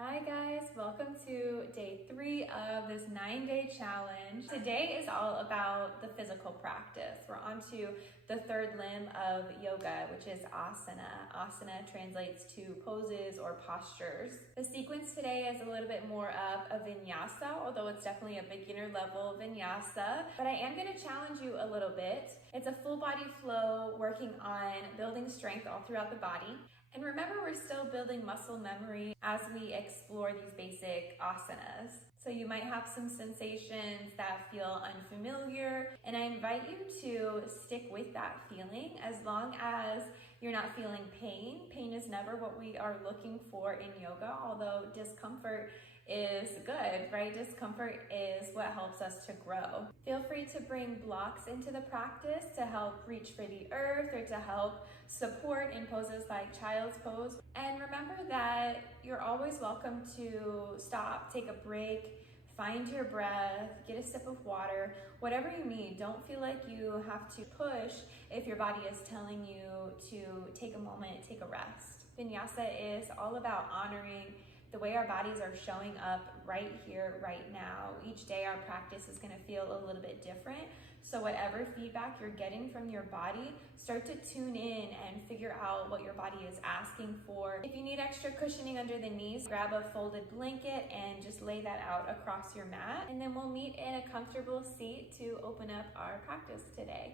Hi guys, welcome to day 3 of this 9-day challenge. Today is all about the physical practice. We're on to the third limb of yoga, which is asana. Asana translates to poses or postures. The sequence today is a little bit more of a vinyasa, although it's definitely a beginner level vinyasa, but I am going to challenge you a little bit. It's a full body flow working on building strength all throughout the body. And remember, we're still building muscle memory as we explore these basic asanas. So you might have some sensations that feel unfamiliar, and I invite you to stick with that feeling as long as you're not feeling pain. Pain is never what we are looking for in yoga, although discomfort is good, right? Discomfort is what helps us to grow. Feel free to bring blocks into the practice to help reach for the earth or to help support in poses like child's pose. And remember that you're always welcome to stop, take a break, find your breath, get a sip of water, whatever you need. Don't feel like you have to push if your body is telling you to take a moment, take a rest. Vinyasa is all about honoring the way our bodies are showing up right here, right now. Each day our practice is gonna feel a little bit different. So whatever feedback you're getting from your body, start to tune in and figure out what your body is asking for. If you need extra cushioning under the knees, grab a folded blanket and just lay that out across your mat. And then we'll meet in a comfortable seat to open up our practice today.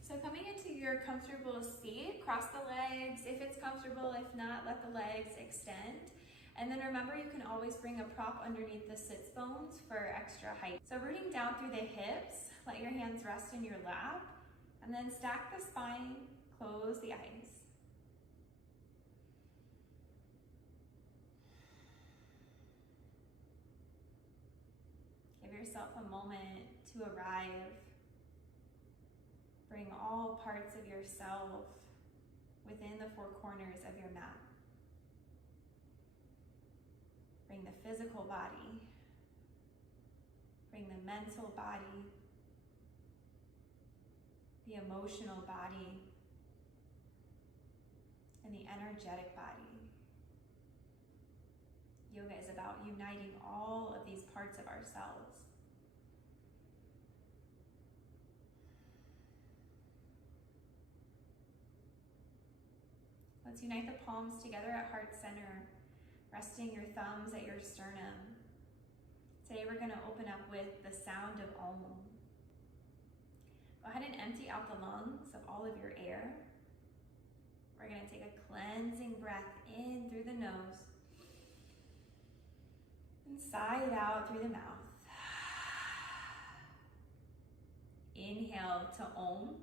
So coming into your comfortable seat, cross the legs if it's comfortable. If not, let the legs extend. And then remember, you can always bring a prop underneath the sits bones for extra height. So rooting down through the hips, let your hands rest in your lap, and then stack the spine, close the eyes. Give yourself a moment to arrive. Bring all parts of yourself within the four corners of your mat. Bring the physical body, bring the mental body, the emotional body, and the energetic body. Yoga is about uniting all of these parts of ourselves. Let's unite the palms together at heart center, resting your thumbs at your sternum. Today we're going to open up with the sound of Om. Go ahead and empty out the lungs of all of your air. We're going to take a cleansing breath in through the nose and sigh it out through the mouth. Inhale to Om.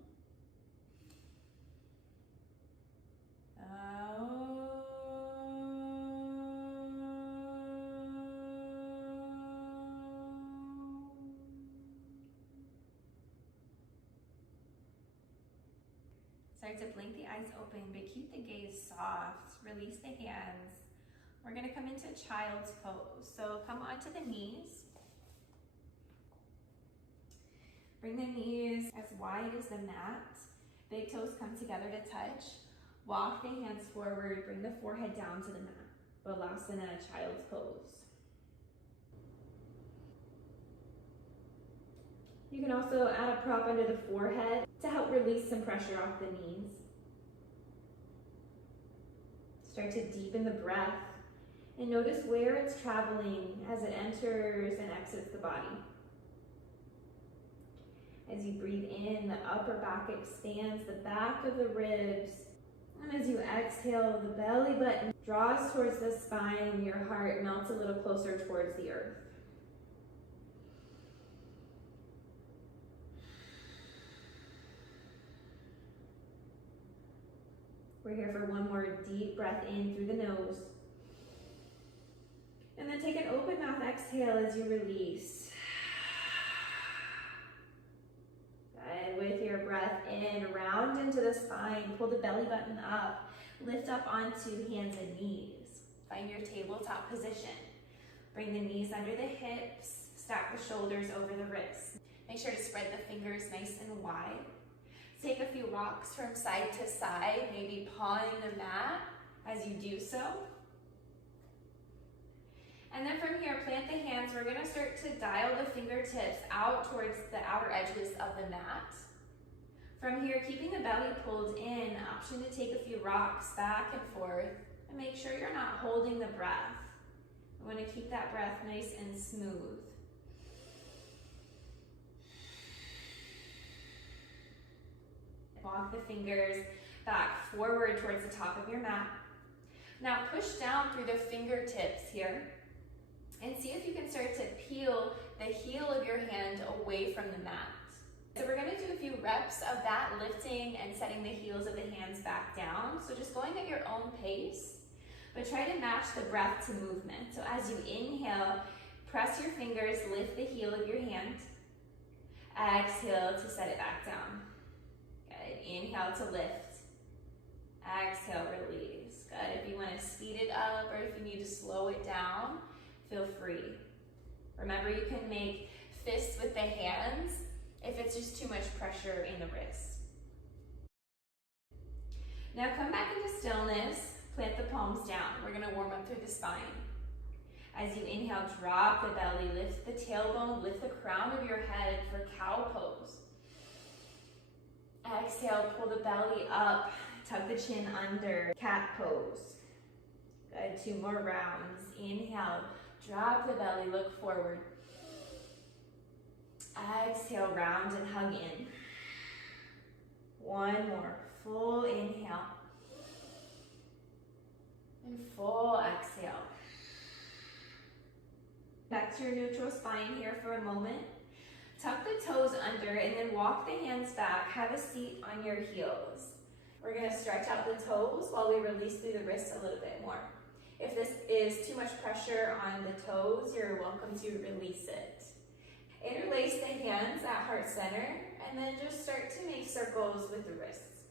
Start to blink the eyes open, but keep the gaze soft. Release the hands. We're gonna come into child's pose. So come onto the knees. Bring the knees as wide as the mat. Big toes come together to touch. Walk the hands forward, bring the forehead down to the mat. Balasana, child's pose. You can also add a prop under the forehead to help release some pressure off the knees. Start to deepen the breath and notice where it's traveling as it enters and exits the body. As you breathe in, the upper back expands, the back of the ribs. And as you exhale, the belly button draws towards the spine, your heart melts a little closer towards the earth. We're here for one more deep breath in through the nose. And then take an open mouth exhale as you release. Good. With your breath in, round into the spine, pull the belly button up, lift up onto hands and knees. Find your tabletop position. Bring the knees under the hips, stack the shoulders over the wrists. Make sure to spread the fingers nice and wide. Take a few rocks from side to side, maybe pawing the mat as you do so. And then from here, plant the hands. We're gonna start to dial the fingertips out towards the outer edges of the mat. From here, keeping the belly pulled in, option to take a few rocks back and forth, and make sure you're not holding the breath. We want to keep that breath nice and smooth. Walk the fingers back forward towards the top of your mat. Now push down through the fingertips here and see if you can start to peel the heel of your hand away from the mat. So we're going to do a few reps of that, lifting and setting the heels of the hands back down. So just going at your own pace, but try to match the breath to movement. So as you inhale, press your fingers, lift the heel of your hand. Exhale to set it back down. Good. Inhale to lift. Exhale, release. Good. If you want to speed it up or if you need to slow it down, feel free. Remember, you can make fists with the hands if it's just too much pressure in the wrist. Now come back into stillness, plant the palms down. We're gonna warm up through the spine. As you inhale, drop the belly, lift the tailbone, lift the crown of your head for cow pose. Exhale, pull the belly up, tuck the chin under, cat pose. Good, 2 more rounds. Inhale, drop the belly, look forward. Exhale, round and hug in. 1 more, full inhale. And full exhale. Back to your neutral spine here for a moment. Tuck the toes under and then walk the hands back. Have a seat on your heels. We're gonna stretch out the toes while we release through the wrists a little bit more. If this is too much pressure on the toes, you're welcome to release it. Interlace the hands at heart center and then just start to make circles with the wrists.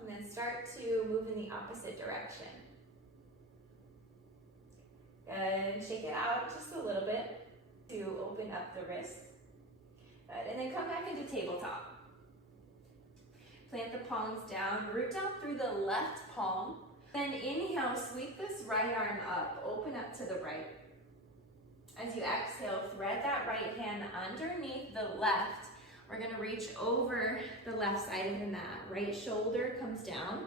And then start to move in the opposite direction. And shake it out just a little bit to open up the wrists. Good. And then come back into tabletop. Plant the palms down, root down through the left palm. Then inhale, sweep this right arm up, open up to the right. As you exhale, thread that right hand underneath the left. We're gonna reach over the left side of the mat. Right shoulder comes down.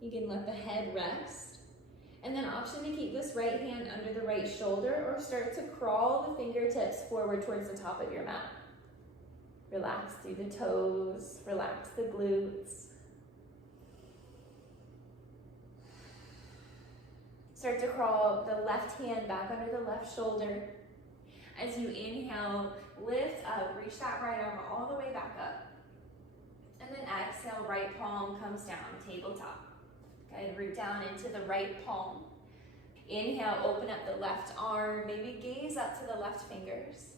You can let the head rest. And then option to keep this right hand under the right shoulder or start to crawl the fingertips forward towards the top of your mat. Relax through the toes, relax the glutes. Start to crawl the left hand back under the left shoulder. As you inhale, lift up, reach that right arm all the way back up. And then exhale, right palm comes down, tabletop. Good, root down into the right palm. Inhale, open up the left arm, maybe gaze up to the left fingers.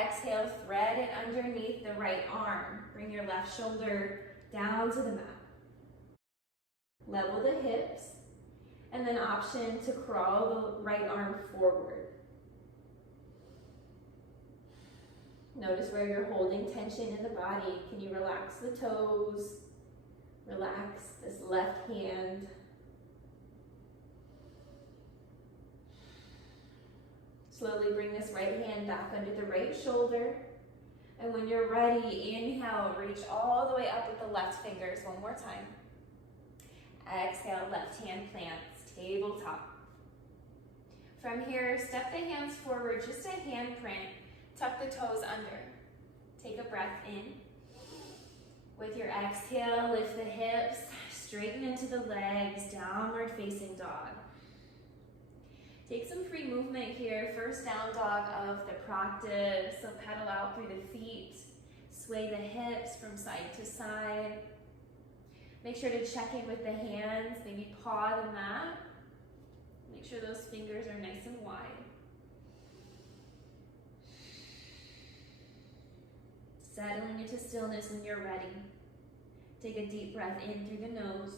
Exhale, thread it underneath the right arm. Bring your left shoulder down to the mat. Level the hips, and then option to crawl the right arm forward. Notice where you're holding tension in the body. Can you relax the toes? Relax this left hand. Slowly bring this right hand back under the right shoulder. And when you're ready, inhale, reach all the way up with the left fingers. One more time. Exhale, left hand plants, tabletop. From here, step the hands forward, just a hand print. Tuck the toes under. Take a breath in. With your exhale, lift the hips, straighten into the legs, downward facing dog. Take some free movement here. First down dog of the practice. So pedal out through the feet, sway the hips from side to side. Make sure to check in with the hands, maybe paw the mat. Make sure those fingers are nice and wide. Settling into stillness when you're ready. Take a deep breath in through the nose.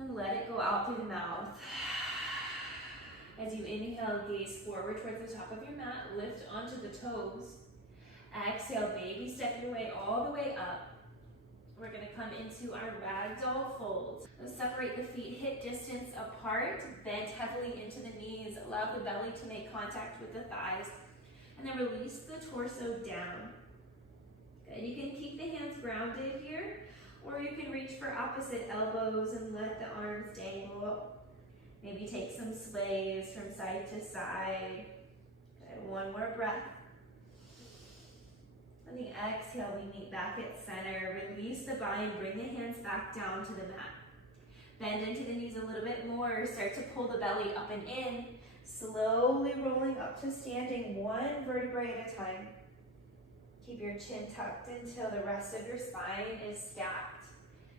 And let it go out through the mouth. As you inhale, gaze forward towards the top of your mat. Lift onto the toes. Exhale, baby step your way all the way up. We're gonna come into our ragdoll fold. So separate the feet hip distance apart, bend heavily into the knees, allow the belly to make contact with the thighs, and then release the torso down. Good, you can keep the hands grounded here, or you can reach for opposite elbows and let the arms dangle. Maybe take some sways from side to side. Good, one more breath. On the exhale, we meet back at center. Release the body and bring the hands back down to the mat. Bend into the knees a little bit more. Start to pull the belly up and in. Slowly rolling up to standing, one vertebrae at a time. Keep your chin tucked until the rest of your spine is stacked.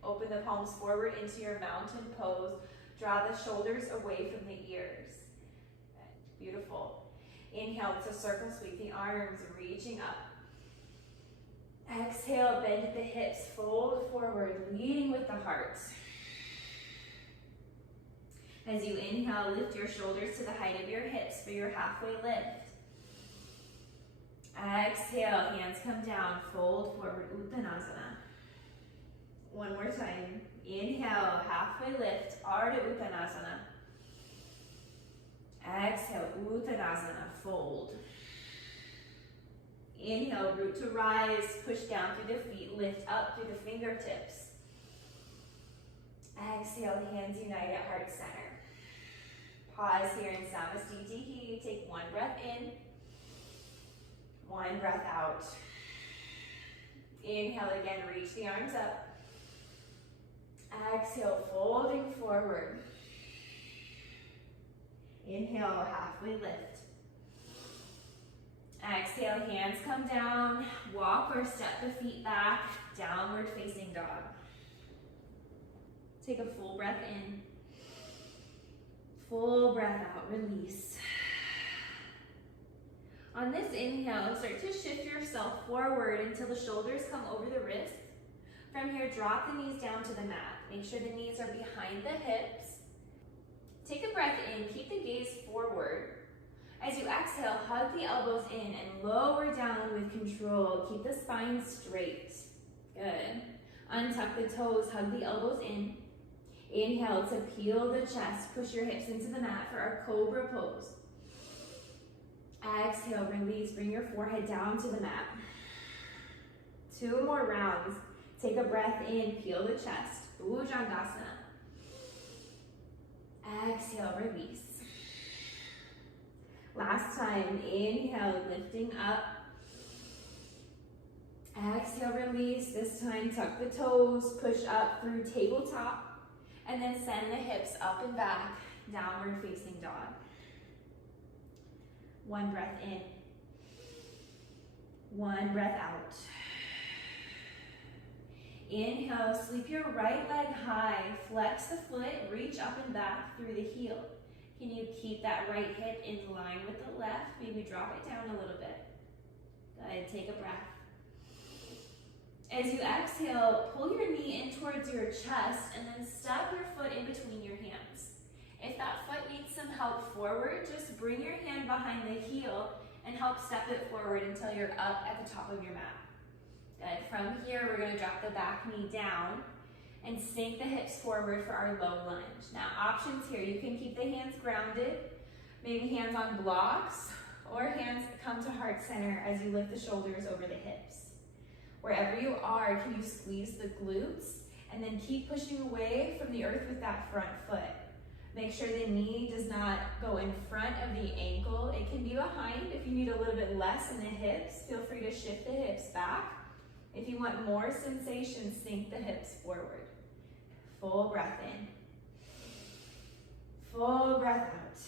Open the palms forward into your mountain pose. Draw the shoulders away from the ears. Beautiful. Inhale to circle sweep the arms, reaching up. Exhale, bend the hips, fold forward, leading with the heart. As you inhale, lift your shoulders to the height of your hips for your halfway lift. Exhale, hands come down, fold forward, Uttanasana. One more time. Inhale, halfway lift, Ardha Uttanasana. Exhale, Uttanasana, fold. Inhale, root to rise, push down through the feet, lift up through the fingertips. Exhale, hands unite at heart center. Pause here in Samastitihi. Take one breath in, one breath out. Inhale again, reach the arms up. Exhale, folding forward. Inhale, halfway lift. Exhale, hands come down, walk or step the feet back, downward facing dog. Take a full breath in, full breath out, release. On this inhale, start to shift yourself forward until the shoulders come over the wrists. From here, drop the knees down to the mat. Make sure the knees are behind the hips. Take a breath in, keep the gaze forward. As you exhale, hug the elbows in and lower down with control. Keep the spine straight. Good. Untuck the toes, hug the elbows in. Inhale to peel the chest. Push your hips into the mat for our Cobra Pose. Exhale, release. Bring your forehead down to the mat. 2 more rounds. Take a breath in, peel the chest. Bhujangasana. Exhale, release. Last time, inhale, lifting up. Exhale, release. This time, tuck the toes, push up through tabletop, and then send the hips up and back, downward facing dog. One breath in. One breath out. Inhale, sweep your right leg high, flex the foot, reach up and back through the heel. Can you keep that right hip in line with the left? Maybe drop it down a little bit. Good, take a breath. As you exhale, pull your knee in towards your chest and then step your foot in between your hands. If that foot needs some help forward, just bring your hand behind the heel and help step it forward until you're up at the top of your mat. Good. From here, we're going to drop the back knee down and sink the hips forward for our low lunge. Now, options here. You can keep the hands grounded, maybe hands on blocks, or hands come to heart center as you lift the shoulders over the hips. Wherever you are, can you squeeze the glutes and then keep pushing away from the earth with that front foot. Make sure the knee does not go in front of the ankle. It can be behind. If you need a little bit less in the hips, feel free to shift the hips back. If you want more sensation, sink the hips forward. Full breath in. Full breath out.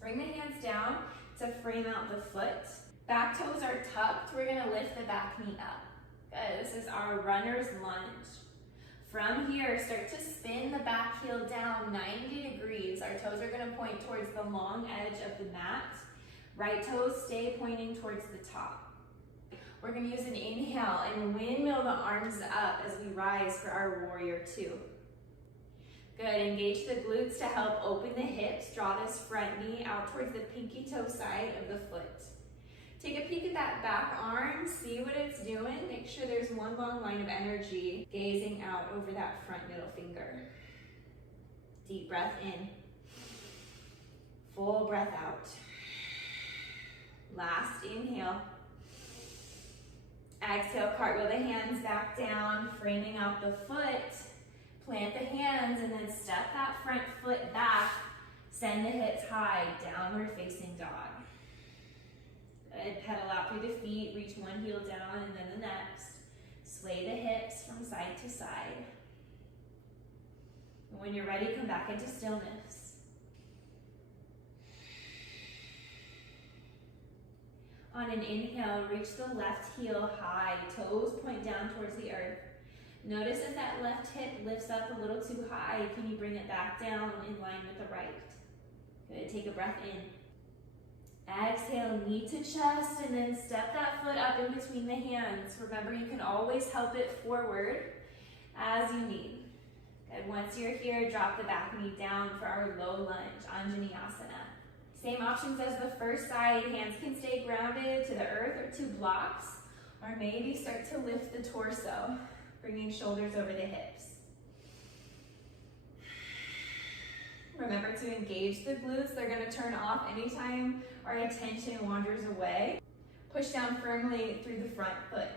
Bring the hands down to frame out the foot. Back toes are tucked. We're gonna lift the back knee up. Good, this is our runner's lunge. From here, start to spin the back heel down 90 degrees. Our toes are gonna point towards the long edge of the mat. Right toes stay pointing towards the top. We're gonna use an inhale and windmill the arms up as we rise for our warrior 2. Good, engage the glutes to help open the hips. Draw this front knee out towards the pinky toe side of the foot. Take a peek at that back arm, see what it's doing. Make sure there's one long line of energy gazing out over that front middle finger. Deep breath in. Full breath out. Last inhale. Exhale, cartwheel the hands back down, framing out the foot. Plant the hands and then step that front foot back. Send the hips high, downward facing dog. Good, pedal out through the feet, reach one heel down and then the next. Sway the hips from side to side. And when you're ready, come back into stillness. On an inhale, reach the left heel high, toes point down towards the earth. Notice if that left hip lifts up a little too high, can you bring it back down in line with the right? Good, take a breath in. Exhale, knee to chest, and then step that foot up in between the hands. Remember, you can always help it forward as you need. Good, once you're here, drop the back knee down for our low lunge, Anjaneyasana. Same options as the first side, hands can stay grounded to the earth or to blocks, or maybe start to lift the torso, bringing shoulders over the hips. Remember to engage the glutes. They're going to turn off anytime our attention wanders away. Push down firmly through the front foot.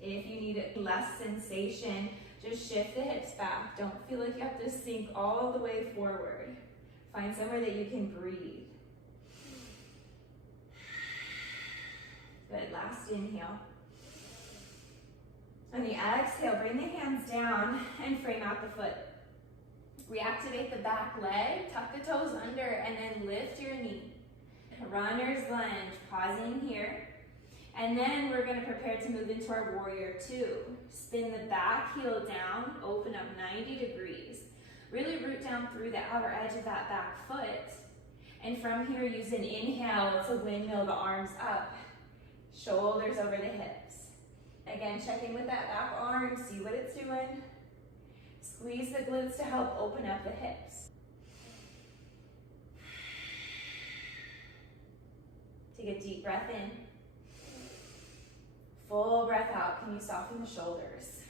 If you need less sensation, just shift the hips back. Don't feel like you have to sink all the way forward. Find somewhere that you can breathe. Good, last inhale. On the exhale, bring the hands down and frame out the foot. Reactivate the back leg, tuck the toes under, and then lift your knee. Runner's lunge, pausing here. And then we're going to prepare to move into our warrior two. Spin the back heel down, open up 90 degrees. Really root down through the outer edge of that back foot. And from here, use an inhale to windmill the arms up. Shoulders over the hips. Again, check in with that back arm, see what it's doing. Squeeze the glutes to help open up the hips. Take a deep breath in. Full breath out. Can you soften the shoulders?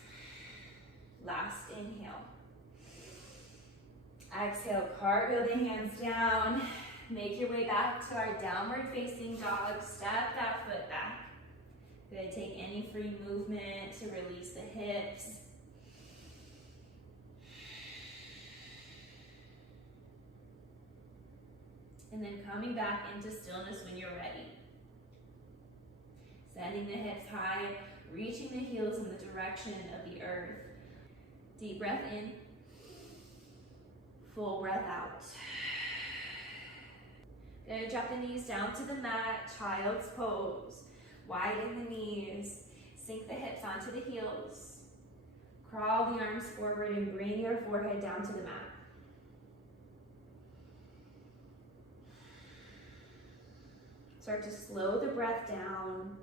Last inhale. Exhale, cartwheel the hands down. Make your way back to our downward facing dog. Step that foot back. Good, take any free movement to release the hips. And then coming back into stillness when you're ready. Sending the hips high, reaching the heels in the direction of the earth. Deep breath in. Full breath out. Good, drop the knees down to the mat, child's pose. Widen the knees, sink the hips onto the heels. Crawl the arms forward and bring your forehead down to the mat. Start to slow the breath down.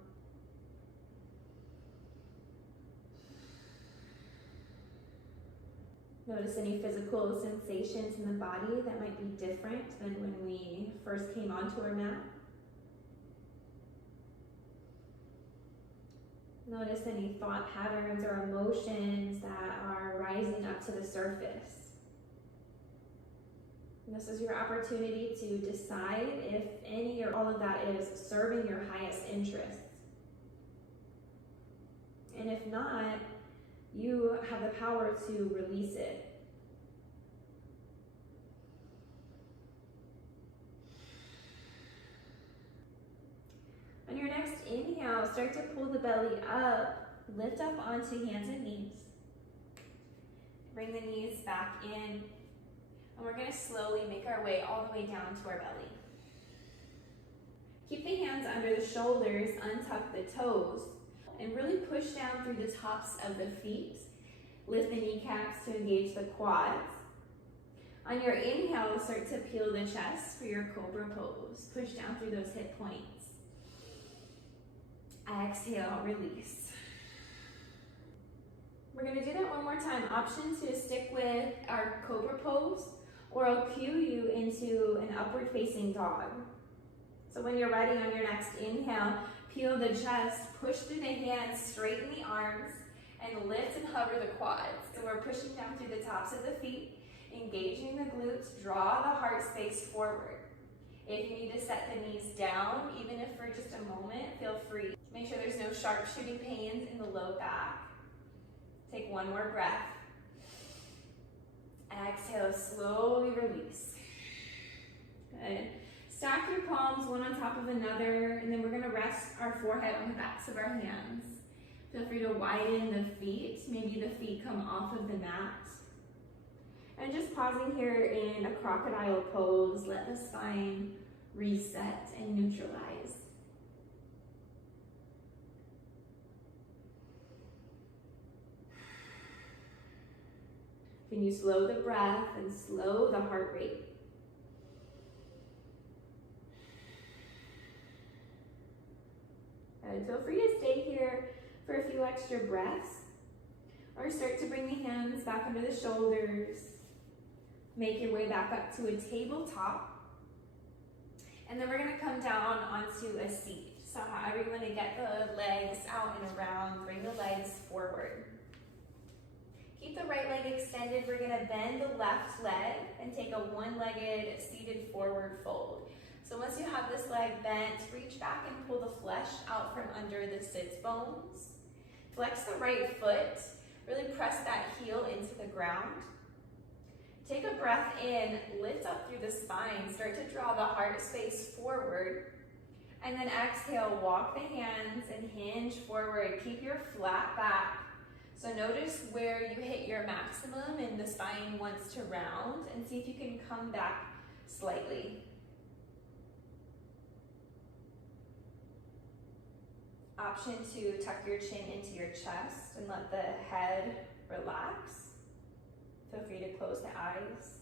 Notice any physical sensations in the body that might be different than when we first came onto our mat. Notice any thought patterns or emotions that are rising up to the surface. This is your opportunity to decide if any or all of that is serving your highest interests. And if not, you have the power to release it. On your next inhale, start to pull the belly up, lift up onto hands and knees. Bring the knees back in. And we're going to slowly make our way all the way down to our belly. Keep the hands under the shoulders, untuck the toes, and really push down through the tops of the feet. Lift the kneecaps to engage the quads. On your inhale, start to peel the chest for your Cobra Pose. Push down through those hip points. Exhale, release. We're going to do that one more time. Option to stick with our Cobra Pose, or I'll cue you into an upward facing dog. So when you're ready on your next inhale, peel the chest, push through the hands, straighten the arms, and lift and hover the quads. So we're pushing down through the tops of the feet, engaging the glutes, draw the heart space forward. If you need to set the knees down, even if for just a moment, feel free. Make sure there's no sharp shooting pains in the low back. Take one more breath. Exhale, slowly release. Good. Stack your palms one on top of another, and then we're gonna rest our forehead on the backs of our hands. Feel free to widen the feet. Maybe the feet come off of the mat. And just pausing here in a crocodile pose, let the spine reset and neutralize. Can you slow the breath and slow the heart rate? And feel free to stay here for a few extra breaths, or start to bring the hands back under the shoulders. Make your way back up to a tabletop. And then we're gonna come down onto a seat. So however you wanna get the legs out and around, bring the legs forward. Keep the right leg extended. We're gonna bend the left leg and take a one-legged seated forward fold. So once you have this leg bent, reach back and pull the flesh out from under the sits bones. Flex the right foot, really press that heel into the ground. Take a breath in, lift up through the spine, start to draw the heart space forward. And then exhale, walk the hands and hinge forward. Keep your flat back. So notice where you hit your maximum and the spine wants to round, and see if you can come back slightly. Option to tuck your chin into your chest and let the head relax. Feel free to close the eyes.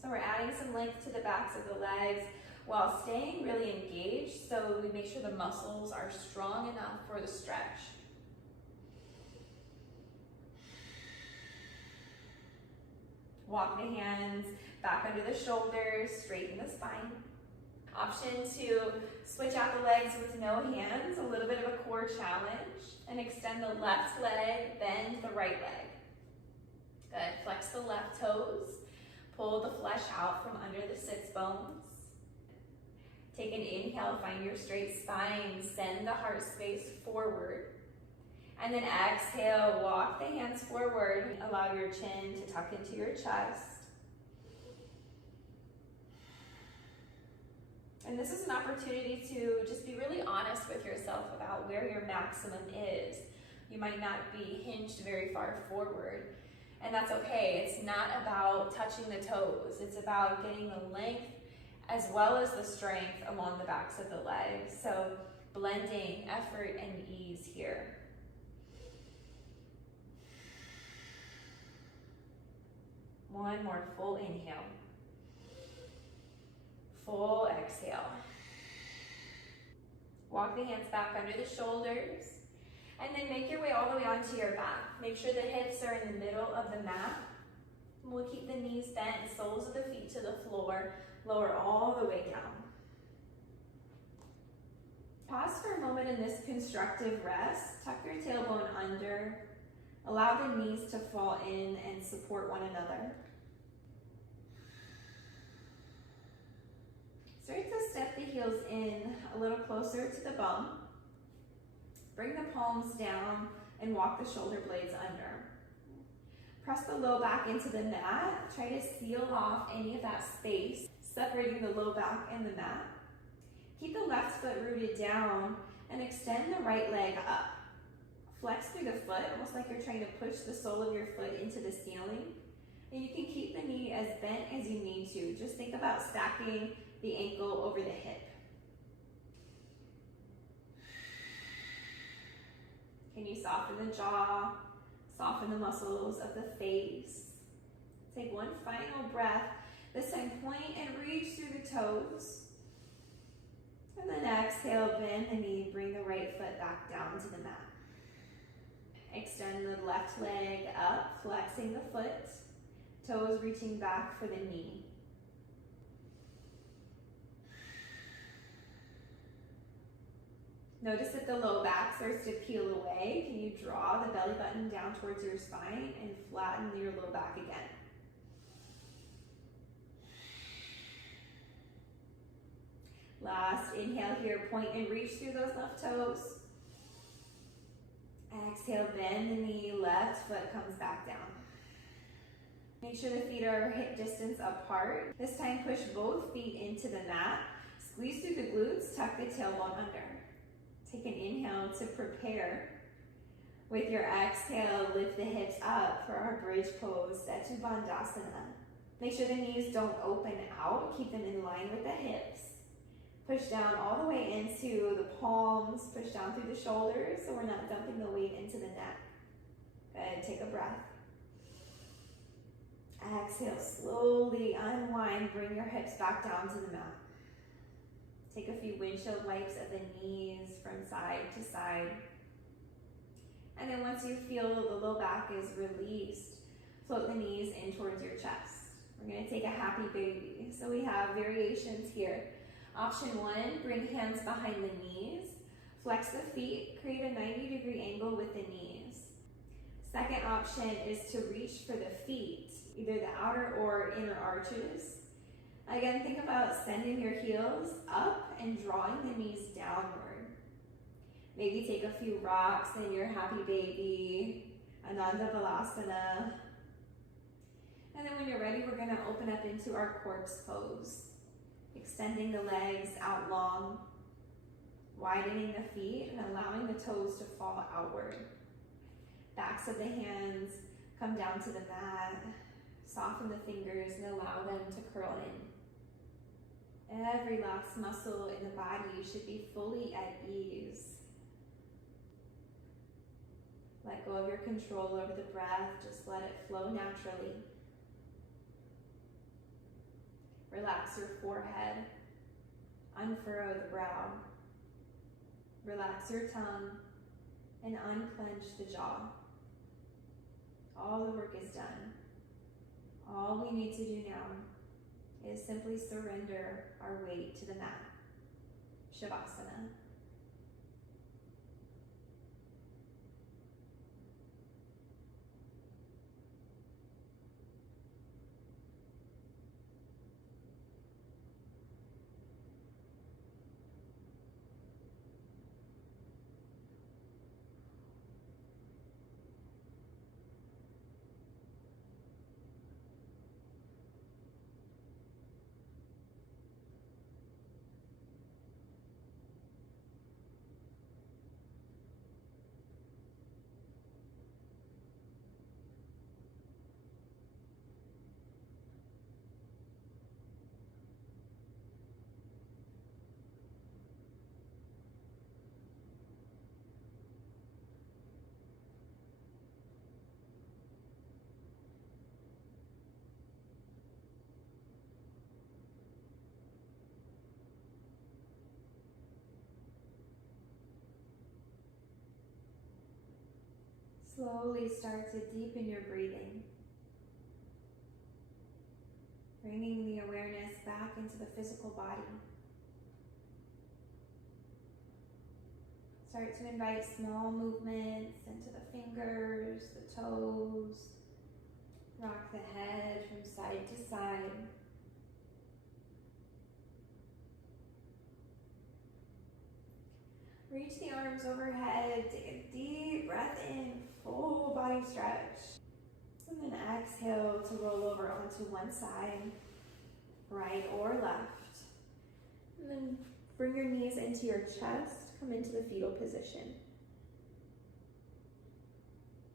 So we're adding some length to the backs of the legs while staying really engaged, so we make sure the muscles are strong enough for the stretch. Walk the hands back under the shoulders, straighten the spine. Option to switch out the legs with no hands, a little bit of a core challenge, and extend the left leg, bend the right leg. Good, flex the left toes, pull the flesh out from under the sits bones. Take an inhale, find your straight spine, send the heart space forward. And then exhale, walk the hands forward, allow your chin to tuck into your chest. And this is an opportunity to just be really honest with yourself about where your maximum is. You might not be hinged very far forward, and that's okay. It's not about touching the toes. It's about getting the length as well as the strength along the backs of the legs. So blending effort and ease here. One more full inhale. Full exhale. Walk the hands back under the shoulders, and then make your way all the way onto your back. Make sure the hips are in the middle of the mat. We'll keep the knees bent, soles of the feet to the floor, lower all the way down. Pause for a moment in this constructive rest. Tuck your tailbone under. Allow the knees to fall in and support one another. Start to step the heels in a little closer to the bum. Bring the palms down and walk the shoulder blades under. Press the low back into the mat. Try to seal off any of that space, separating the low back and the mat. Keep the left foot rooted down and extend the right leg up. Flex through the foot, almost like you're trying to push the sole of your foot into the ceiling. And you can keep the knee as bent as you need to. Just think about stacking the ankle over the hip. Can you soften the jaw, soften the muscles of the face? Take one final breath. This time point and reach through the toes. And then exhale, bend the knee, bring the right foot back down to the mat. Extend the left leg up, flexing the foot, toes reaching back for the knee. Notice that the low back starts to peel away. Can you draw the belly button down towards your spine and flatten your low back again? Last inhale here, point and reach through those left toes. Exhale, bend the knee, left foot comes back down. Make sure the feet are hip distance apart. This time push both feet into the mat. Squeeze through the glutes, tuck the tailbone under. Take an inhale to prepare. With your exhale, lift the hips up for our bridge pose, Setu Bandhasana. Make sure the knees don't open out, keep them in line with the hips. Push down all the way into the palms, push down through the shoulders so we're not dumping the weight into the neck. Good, take a breath. Exhale, slowly unwind, bring your hips back down to the mat. Take a few windshield wipes of the knees from side to side. And then once you feel the low back is released, float the knees in towards your chest. We're gonna take a happy baby. So we have variations here. Option 1, bring hands behind the knees. Flex the feet, create a 90-degree angle with the knees. Second option is to reach for the feet, either the outer or inner arches. Again, think about sending your heels up and drawing the knees downward. Maybe take a few rocks in your happy baby, Ananda Balasana. And then when you're ready, we're gonna open up into our corpse pose. Extending the legs out long, widening the feet and allowing the toes to fall outward. Backs of the hands come down to the mat. Soften the fingers and allow them to curl in. Every last muscle in the body should be fully at ease. Let go of your control over the breath. Just let it flow naturally. Relax your forehead. Unfurrow the brow. Relax your tongue and unclench the jaw. All the work is done. All we need to do now is simply surrender our weight to the mat. Shavasana. Slowly start to deepen your breathing. Bringing the awareness back into the physical body. Start to invite small movements into the fingers, the toes. Rock the head from side to side. Reach the arms overhead, take a deep breath in, full body stretch. And then exhale to roll over onto one side, right or left. And then bring your knees into your chest, come into the fetal position.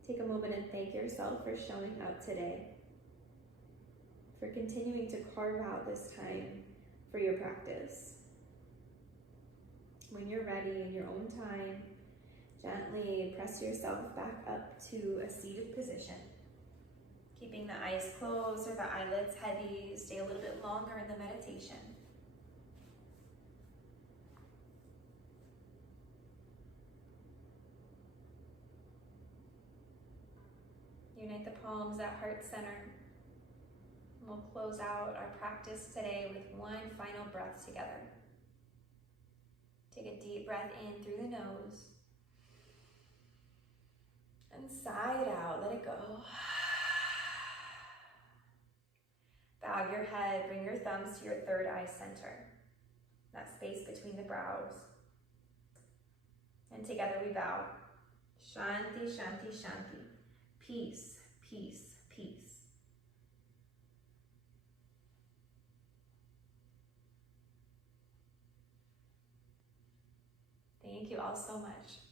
Take a moment and thank yourself for showing up today, for continuing to carve out this time for your practice. When you're ready in your own time, gently press yourself back up to a seated position. Keeping the eyes closed or the eyelids heavy, stay a little bit longer in the meditation. Unite the palms at heart center. We'll close out our practice today with one final breath together. Take a deep breath in through the nose. And sigh it out, let it go. Bow your head, bring your thumbs to your third eye center. That space between the brows. And together we bow. Shanti, Shanti, Shanti. Peace, peace, peace. Thank you all so much.